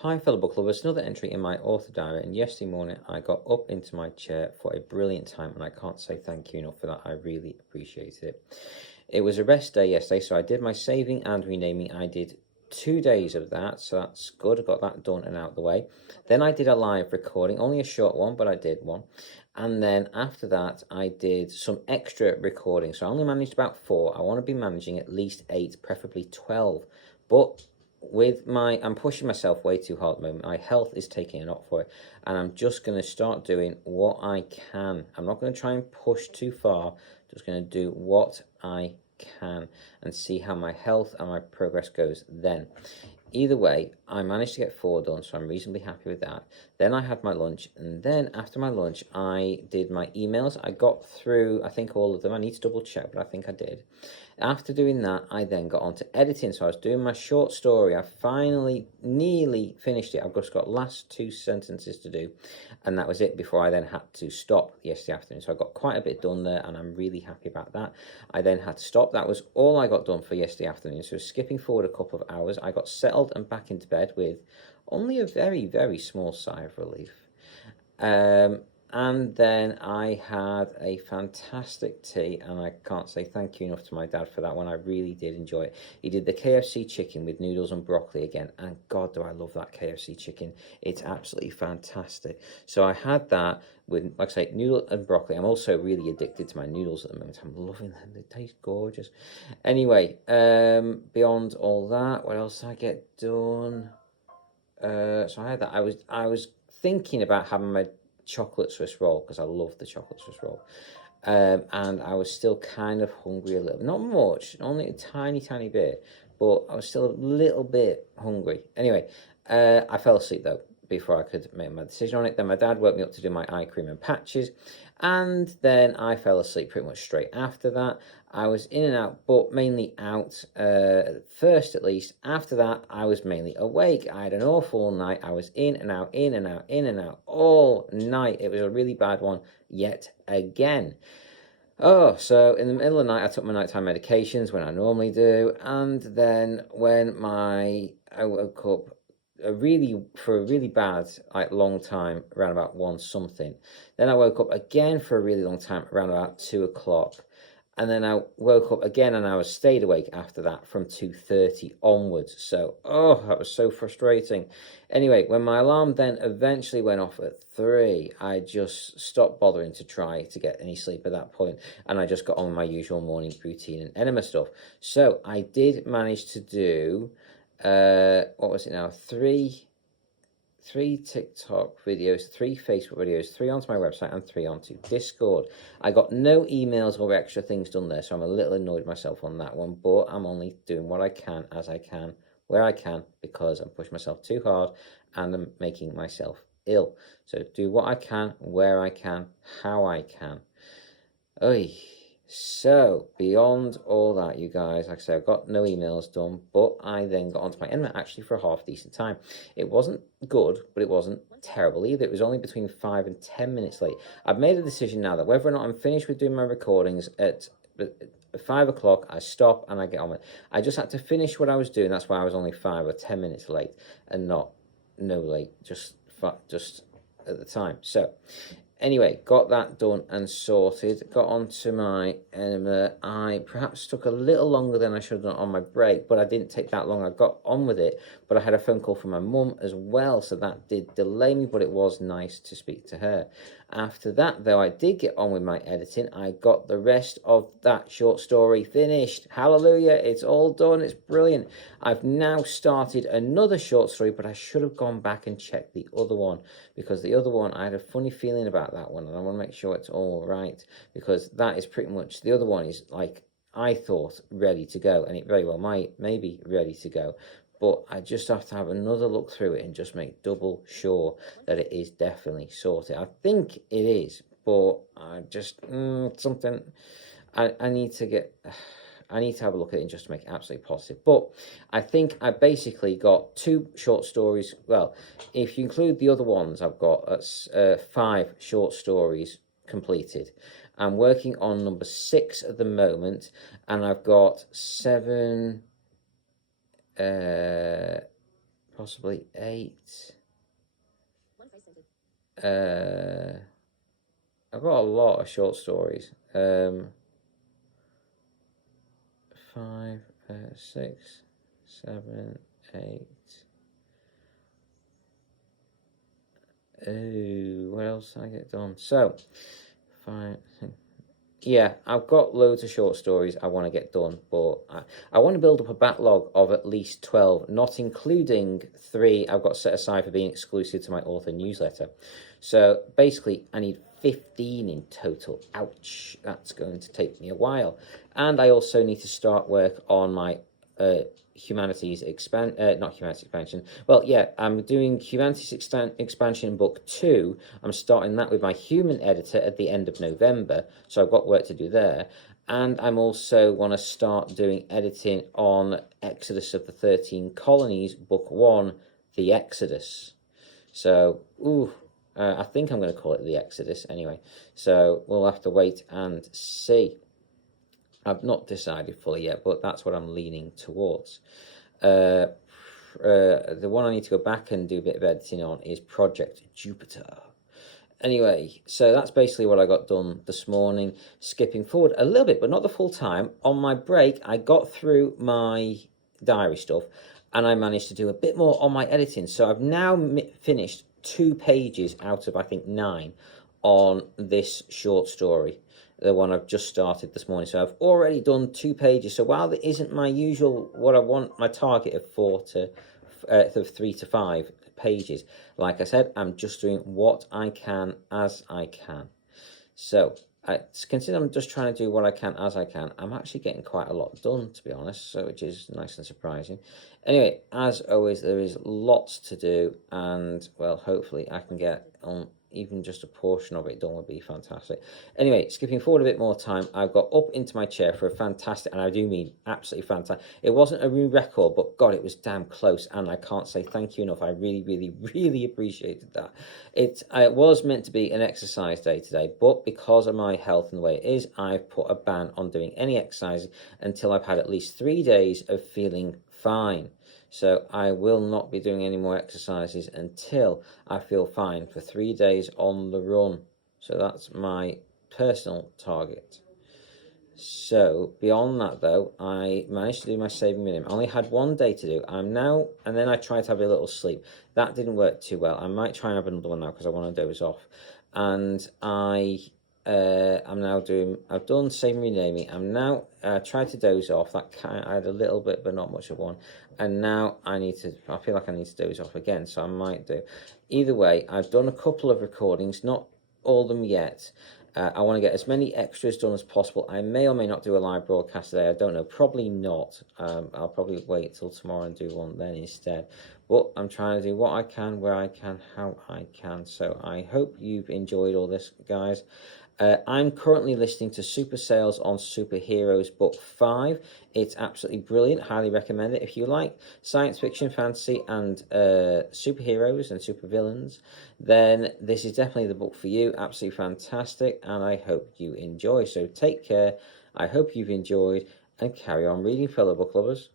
Hi fellow book lovers, another entry in my author diary, and yesterday morning I got up into my chair for a brilliant time, and I can't say thank you enough for that. I really appreciated it. It was a rest day yesterday, so I did my saving and renaming. I did 2 days of that, so that's good. I got that done and out the way. Then I did a live recording, only a short one, but I did one. And then after that, I did some extra recording. So I only managed about 4. I want to be managing at least 8, preferably 12. But I'm pushing myself way too hard at the moment. My health is taking a knock for it, and I'm just going to start doing what I can. I'm not going to try and push too far. Just going to do what I can and see how my health and my progress goes then. Either way, I managed to get 4 done, so I'm reasonably happy with that. Then I had my lunch, and then after my lunch, I did my emails. I got through, I think, all of them. I need to double check, but I think I did. After doing that, I then got on to editing. So I was doing my short story. I finally nearly finished it. I've just got last 2 sentences to do, and that was it before I then had to stop yesterday afternoon. So I got quite a bit done there, and I'm really happy about that. I then had to stop. That was all I got done for yesterday afternoon. So skipping forward a couple of hours, I got settled and back into bed with only a very, very small sigh of relief. And then I had a fantastic tea, and I can't say thank you enough to my dad for that one. I really did enjoy it. He did the KFC chicken with noodles and broccoli again, and God, do I love that KFC chicken. It's absolutely fantastic. So I had that with, like I say, noodle and broccoli. I'm also really addicted to my noodles at the moment. I'm loving them. They taste gorgeous. Anyway, beyond all that, what else did I get done? So I had that. I was thinking about having my chocolate Swiss roll because I love the chocolate Swiss roll. And I was still kind of hungry a little, not much, only a tiny, tiny bit, but I was still a little bit hungry. Anyway, I fell asleep though before I could make my decision on it. Then my dad woke me up to do my eye cream and patches, and then I fell asleep pretty much straight after that. I was in and out, but mainly out, first at least. After that, I was mainly awake. I had an awful night. I was in and out, in and out, in and out all night. It was a really bad one yet again. Oh, so in the middle of the night, I took my nighttime medications when I normally do, and then I woke up for a really bad, like, long time, around about 1 something. Then I woke up again for a really long time, around about 2 o'clock. And then I woke up again, and I was stayed awake after that from 2:30 onwards. So, that was so frustrating. Anyway, when my alarm then eventually went off at 3, I just stopped bothering to try to get any sleep at that point, and I just got on with my usual morning routine and enema stuff. So I did manage to do, what was it now? Three TikTok videos, 3 Facebook videos, 3 onto my website, and 3 onto Discord. I got no emails or extra things done there, so I'm a little annoyed myself on that one, but I'm only doing what I can, as I can, where I can, because I'm pushing myself too hard and I'm making myself ill. So do what I can, where I can, how I can. Oy. So, beyond all that, you guys, like I say, I've got no emails done, but I then got onto my internet actually for a half decent time. It wasn't good, but it wasn't terrible either. It was only between 5 and 10 minutes late. I've made a decision now that whether or not I'm finished with doing my recordings at 5 o'clock, I stop and I get on with it. I just had to finish what I was doing. That's why I was only 5 or 10 minutes late, and not no late, just at the time. So, anyway, got that done and sorted. Got onto my enema. I perhaps took a little longer than I should have done on my break, but I didn't take that long. I got on with it, but I had a phone call from my mum as well, so that did delay me, but it was nice to speak to her. After that, though, I did get on with my editing. I got the rest of that short story finished. Hallelujah, it's all done. It's brilliant. I've now started another short story, but I should have gone back and checked the other one, because the other one, I had a funny feeling about that one, and I want to make sure it's all right, because that is pretty much, the other one is, like, I thought ready to go, and it very well may be ready to go, but I just have to have another look through it and just make double sure that it is definitely sorted. I think it is, but I just, something, I need to get... I need to have a look at it just to make it absolutely positive. But I think I basically got 2 short stories. Well, if you include the other ones, I've got 5 short stories completed. I'm working on number 6 at the moment, and I've got 7, possibly 8. I've got a lot of short stories. 5, 6, 7, 8. Oh, what else did I get done? So, 5. Yeah, I've got loads of short stories I want to get done, but I want to build up a backlog of at least 12, not including 3 I've got set aside for being exclusive to my author newsletter. So basically, I need 15 in total. Ouch, that's going to take me a while. And I also need to start work on my humanities expansion. Well, yeah, I'm doing humanities expansion book 2. I'm starting that with my human editor at the end of November, so I've got work to do there. And I'm also want to start doing editing on Exodus of the 13 Colonies, book 1, The Exodus. So, I think I'm going to call it The Exodus anyway. So we'll have to wait and see. I've not decided fully yet, but that's what I'm leaning towards. The one I need to go back and do a bit of editing on is Project Jupiter. Anyway, so that's basically what I got done this morning. Skipping forward a little bit, but not the full time. On my break, I got through my diary stuff, and I managed to do a bit more on my editing. So I've now finished 2 pages out of, I think, 9 on this short story, the one I've just started this morning. So I've already done 2 pages. So while there isn't my usual, what I want, my target of 3 to 5 pages, like I said, I'm just doing what I can as I can. So consider I'm just trying to do what I can as I can. I'm actually getting quite a lot done, to be honest, so which is nice and surprising. Anyway, as always, there is lots to do, and well, hopefully I can get on even just a portion of it done would be fantastic. Anyway, skipping forward a bit more time, I've got up into my chair for a fantastic, and I do mean absolutely fantastic. It wasn't a room record, but God, it was damn close, and I can't say thank you enough. I really, really, really appreciated that. It was meant to be an exercise day today, but because of my health and the way it is, I've put a ban on doing any exercise until I've had at least 3 days of feeling fine. So I will not be doing any more exercises until I feel fine for 3 days on the run. So that's my personal target. So beyond that, though, I managed to do my saving minimum. I only had 1 day to do. And then I tried to have a little sleep. That didn't work too well. I might try and have another one now because I want to doze off. And I've done saving renaming. I'm now tried to doze off. I had a little bit, but not much of one. And now I feel like I need to doze off again, so I might do. Either way, I've done a couple of recordings, not all of them yet. I want to get as many extras done as possible. I may or may not do a live broadcast today. I don't know. Probably not. I'll probably wait till tomorrow and do one then instead. But I'm trying to do what I can, where I can, how I can. So I hope you've enjoyed all this, guys. I'm currently listening to Super Sales on Superheroes Book 5. It's absolutely brilliant. Highly recommend it. If you like science fiction, fantasy, and superheroes and supervillains, then this is definitely the book for you. Absolutely fantastic, and I hope you enjoy. So take care. I hope you've enjoyed, and carry on reading, fellow book lovers.